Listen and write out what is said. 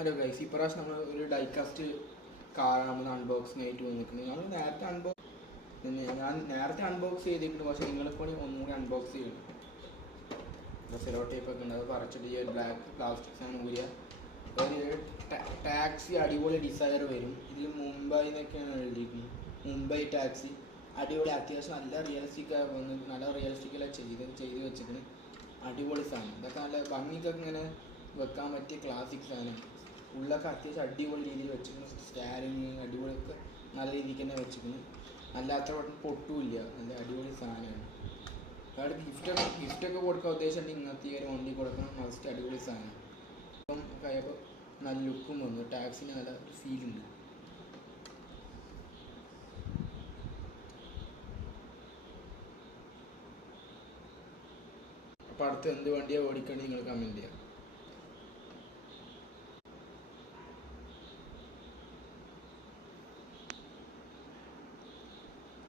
Hello guys, ഇപ്രാവശ്യം നമ്മൾ ഒരു ഡൈകാസ്റ്റ് കാറാണ് നമ്മൾ അൺബോക്സിംഗ് ആയിട്ട് വന്നിരിക്കുന്നത്. ഞാൻ നേരത്തെ അൺബോക്സ് ചെയ്തിട്ടുണ്ട്, പക്ഷേ നിങ്ങളിപ്പോൾ ഒന്നുകൂടി അൺബോക്സ് ചെയ്യണം. സെലോ ടേപ്പൊക്കെ ഉണ്ട്, അത് പറിച്ചിട്ട് ഈ ഒരു ബ്ലാക്ക് പ്ലാസ്റ്റിക് സാധനം ഊരിയ ഒരു ടാക്സി അടിപൊളി ഡിസൈർ വരും. ഇതിൽ മുംബൈ എന്നൊക്കെയാണ് എഴുതിയിരിക്കുന്നത്. മുംബൈ ടാക്സി അടിപൊളി, അത്യാവശ്യം നല്ല റിയലിസ്റ്റിക്കലാണ് ചെയ്ത് വെച്ചിരിക്കുന്നത്. അടിപൊളി സാധനം. ഇതൊക്കെ നല്ല ഭംഗിക്കൊക്കെ ഇങ്ങനെ വെക്കാൻ പറ്റിയ ക്ലാസിക് സാധനം. ഉള്ളൊക്കെ അത്യാവശ്യം അടിപൊളി രീതിയിൽ വെച്ചിരിക്കുന്നു. സ്റ്റാരിങ് അടിപൊളിയൊക്കെ നല്ല രീതിക്ക് തന്നെ വെച്ചിരിക്കുന്നു. അല്ലാത്ത പൊട്ടുമില്ല, നല്ല അടിപൊളി സാധനമാണ്. അതായത് ഗിഫ്റ്റൊക്കെ കൊടുക്കാൻ ഉദ്ദേശിച്ചിട്ടുണ്ടെങ്കിൽ ഇങ്ങനത്തെ ഒരു വണ്ടി കൊടുക്കണം. മസ്റ്റ് അടിപൊളി സാധനം. ഇപ്പം കഴിയുമ്പോൾ നല്ല ലുക്കും വന്നു, ടാക്സിന് നല്ല ഫീലുണ്ട്. അപ്പോൾ അടുത്ത് എന്ത് വണ്ടിയാണ് ഓടിക്കേണ്ടത് നിങ്ങൾ കമൻറ്റ് ചെയ്യാം.